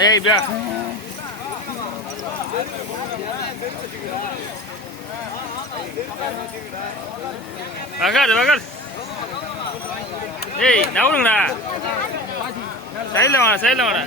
ஏய் பியா வகாது வகாது ஏய் நவருங்கடா சைடில் வாங்க சைடில் வாங்க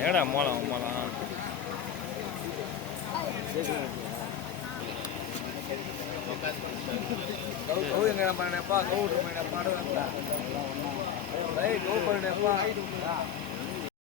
எங்கடா மோளம் மோளம் பண்ணினப்பா கவுட்டு பண்ணினப்பா